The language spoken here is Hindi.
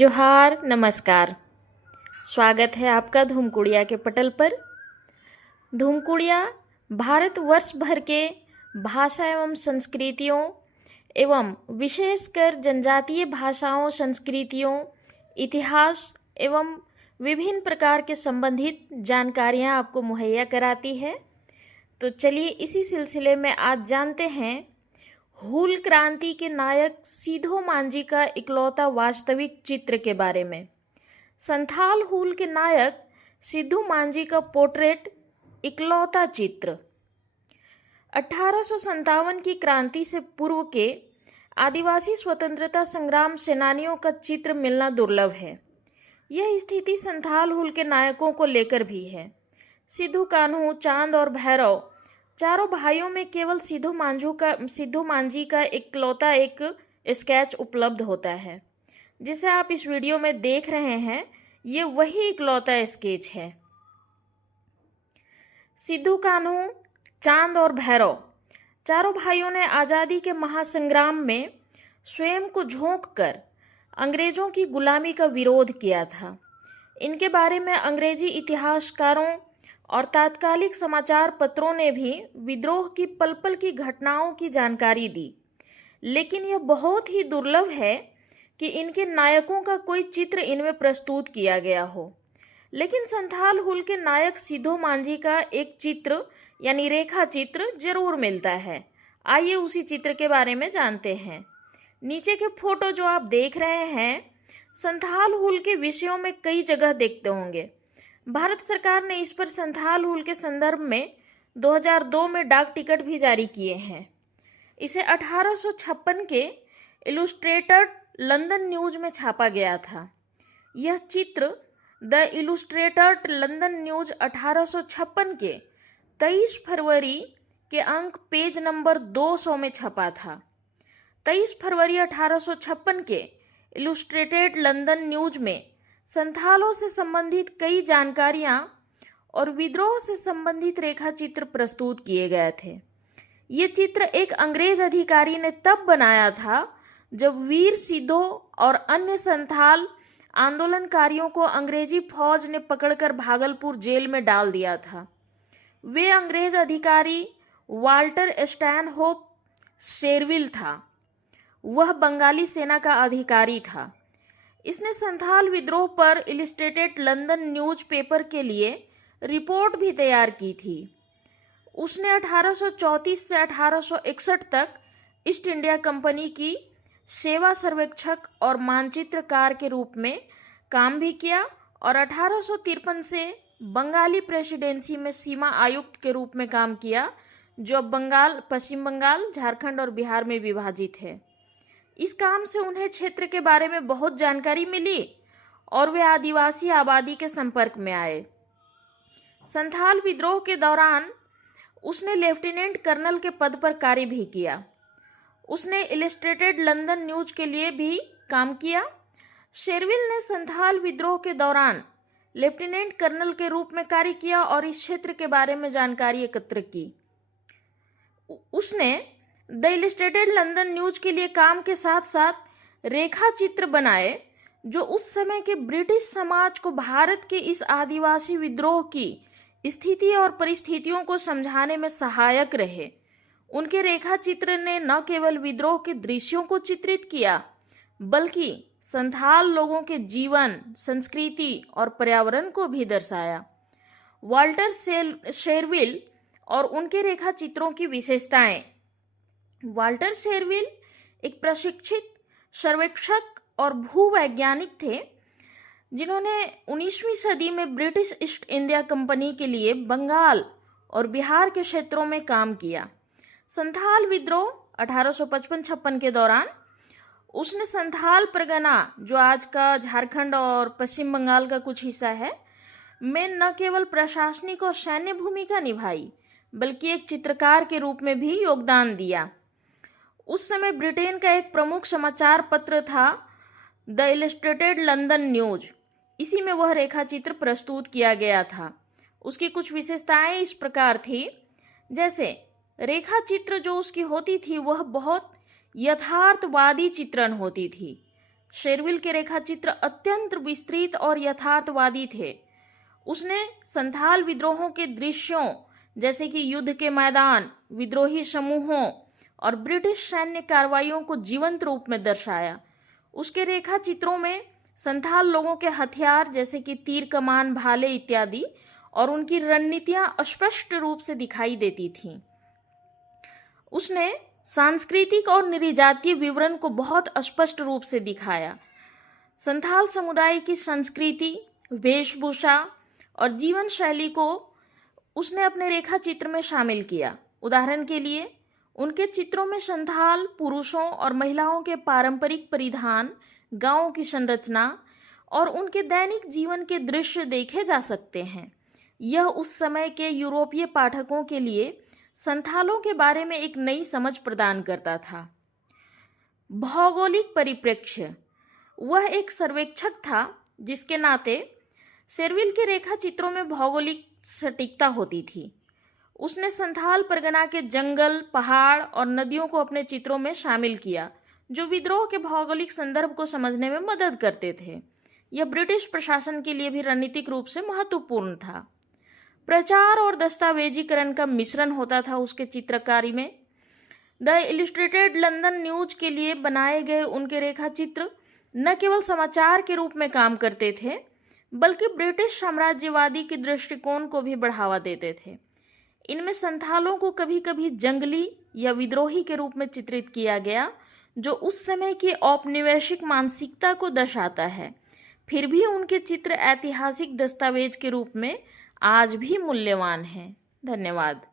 जोहार नमस्कार। स्वागत है आपका धूमकुड़िया के पटल पर। धूमकुड़िया भारतवर्ष भर के भाषा एवं संस्कृतियों एवं विशेषकर जनजातीय भाषाओं, संस्कृतियों, इतिहास एवं विभिन्न प्रकार के संबंधित जानकारियां आपको मुहैया कराती है। तो चलिए इसी सिलसिले में आज जानते हैं हूल क्रांति के नायक सिधो मांझी का इकलौता वास्तविक चित्र के बारे में। संथाल हूल के नायक सिधो मांझी का पोर्ट्रेट इकलौता चित्र 1857 की क्रांति से पूर्व के आदिवासी स्वतंत्रता संग्राम सेनानियों का चित्र मिलना दुर्लभ है। यह स्थिति संथाल हूल के नायकों को लेकर भी है। सिद्धू कान्हू, चांद और भैरव चारों भाइयों में केवल सिधो मांझी का इकलौता एक स्केच उपलब्ध होता है। जिसे आप इस वीडियो में देख रहे हैं, ये वही इकलौता स्केच है। सिद्धू कान्हू, चांद और भैरव चारों भाइयों ने आज़ादी के महासंग्राम में स्वयं को झोंक कर अंग्रेजों की गुलामी का विरोध किया था। इनके बारे में अंग्रेजी इतिहासकारों और तात्कालिक समाचार पत्रों ने भी विद्रोह की पल पल की घटनाओं की जानकारी दी, लेकिन यह बहुत ही दुर्लभ है कि इनके नायकों का कोई चित्र इनमें प्रस्तुत किया गया हो। लेकिन संथाल हूल के नायक सिधो मांझी का एक चित्र यानी रेखा चित्र जरूर मिलता है। आइए उसी चित्र के बारे में जानते हैं। नीचे के फोटो जो आप देख रहे हैं, संथाल हूल के विषयों में कई जगह देखते होंगे। भारत सरकार ने इस पर संथाल हूल के संदर्भ में 2002 में डाक टिकट भी जारी किए हैं। इसे 1856 के इलुस्ट्रेटेड लंदन न्यूज में छापा गया था। यह चित्र द इलुस्ट्रेटेड लंदन न्यूज 1856 के 23 फरवरी के अंक पेज नंबर 200 में छपा था। 23 फरवरी 1856 के इलुस्ट्रेटेड लंदन न्यूज में संथालों से संबंधित कई जानकारियां और विद्रोह से संबंधित रेखा चित्र प्रस्तुत किए गए थे। ये चित्र एक अंग्रेज अधिकारी ने तब बनाया था जब वीर सिधो और अन्य संथाल आंदोलनकारियों को अंग्रेजी फौज ने पकड़कर भागलपुर जेल में डाल दिया था। वे अंग्रेज अधिकारी वाल्टर स्टैनहोप शेरविल था। वह बंगाली सेना का अधिकारी था। इसने संथाल विद्रोह पर इलस्ट्रेटेड लंदन न्यूज पेपर के लिए रिपोर्ट भी तैयार की थी। उसने 1834 से 1861 तक ईस्ट इंडिया कंपनी की सेवा सर्वेक्षक और मानचित्रकार के रूप में काम भी किया और 1853 से बंगाली प्रेसिडेंसी में सीमा आयुक्त के रूप में काम किया, जो अब पश्चिम बंगाल, झारखंड और बिहार में विभाजित है। इस काम से उन्हें क्षेत्र के बारे में बहुत जानकारी मिली और वे आदिवासी आबादी के संपर्क में आए। संथाल विद्रोह के दौरान उसने लेफ्टिनेंट कर्नल के पद पर कार्य भी किया। उसने इलस्ट्रेटेड लंदन न्यूज के लिए भी काम किया। शेरविल ने संथाल विद्रोह के दौरान लेफ्टिनेंट कर्नल के रूप में कार्य किया और इस क्षेत्र के बारे में जानकारी एकत्र की। उसने द इलस्ट्रेटेड लंदन न्यूज के लिए काम के साथ साथ रेखा चित्र बनाए, जो उस समय के ब्रिटिश समाज को भारत के इस आदिवासी विद्रोह की स्थिति और परिस्थितियों को समझाने में सहायक रहे। उनके रेखा चित्र ने न केवल विद्रोह के दृश्यों को चित्रित किया, बल्कि संथाल लोगों के जीवन, संस्कृति और पर्यावरण को भी दर्शाया। वाल्टर शेरविल और उनके रेखा चित्रों की विशेषताएं। वाल्टर शेरविल एक प्रशिक्षित सर्वेक्षक और भूवैज्ञानिक थे, जिन्होंने 19वीं सदी में ब्रिटिश ईस्ट इंडिया कंपनी के लिए बंगाल और बिहार के क्षेत्रों में काम किया। संथाल विद्रोह 1855-56 के दौरान उसने संथाल परगना, जो आज का झारखंड और पश्चिम बंगाल का कुछ हिस्सा है, में न केवल प्रशासनिक और सैन्य भूमिका निभाई, बल्कि एक चित्रकार के रूप में भी योगदान दिया। उस समय ब्रिटेन का एक प्रमुख समाचार पत्र था द इलस्ट्रेटेड लंदन न्यूज। इसी में वह रेखा चित्र प्रस्तुत किया गया था। उसकी कुछ विशेषताएं इस प्रकार थी, जैसे रेखा चित्र जो उसकी होती थी वह बहुत यथार्थवादी चित्रण होती थी। शेरविल के रेखाचित्र अत्यंत विस्तृत और यथार्थवादी थे। उसने संथाल विद्रोहों के दृश्यों जैसे कि युद्ध के मैदान, विद्रोही समूहों और ब्रिटिश सैन्य कार्रवाइयों को जीवंत रूप में दर्शाया। उसके रेखाचित्रों में संथाल लोगों के हथियार जैसे कि तीर, कमान, भाले इत्यादि और उनकी रणनीतियां स्पष्ट रूप से दिखाई देती थीं। उसने सांस्कृतिक और नृजातीय विवरण को बहुत स्पष्ट रूप से दिखाया। संथाल समुदाय की संस्कृति, वेशभूषा और जीवन शैली को उसने अपने रेखा चित्र में शामिल किया। उदाहरण के लिए उनके चित्रों में संथाल पुरुषों और महिलाओं के पारंपरिक परिधान, गांवों की संरचना और उनके दैनिक जीवन के दृश्य देखे जा सकते हैं। यह उस समय के यूरोपीय पाठकों के लिए संथालों के बारे में एक नई समझ प्रदान करता था। भौगोलिक परिप्रेक्ष्य, वह एक सर्वेक्षक था, जिसके नाते शेरविल के रेखा चित्रों में भौगोलिक सटीकता होती थी। उसने संथाल परगना के जंगल, पहाड़ और नदियों को अपने चित्रों में शामिल किया, जो विद्रोह के भौगोलिक संदर्भ को समझने में मदद करते थे। यह ब्रिटिश प्रशासन के लिए भी रणनीतिक रूप से महत्वपूर्ण था। प्रचार और दस्तावेजीकरण का मिश्रण होता था उसके चित्रकारी में। द इलिस्ट्रेटेड लंदन न्यूज के लिए बनाए गए उनके रेखाचित्र न केवल समाचार के रूप में काम करते थे, बल्कि ब्रिटिश साम्राज्यवादी के दृष्टिकोण को भी बढ़ावा देते थे। इनमें संथालों को कभी कभी जंगली या विद्रोही के रूप में चित्रित किया गया, जो उस समय की औपनिवेशिक मानसिकता को दर्शाता है। फिर भी उनके चित्र ऐतिहासिक दस्तावेज के रूप में आज भी मूल्यवान हैं। धन्यवाद।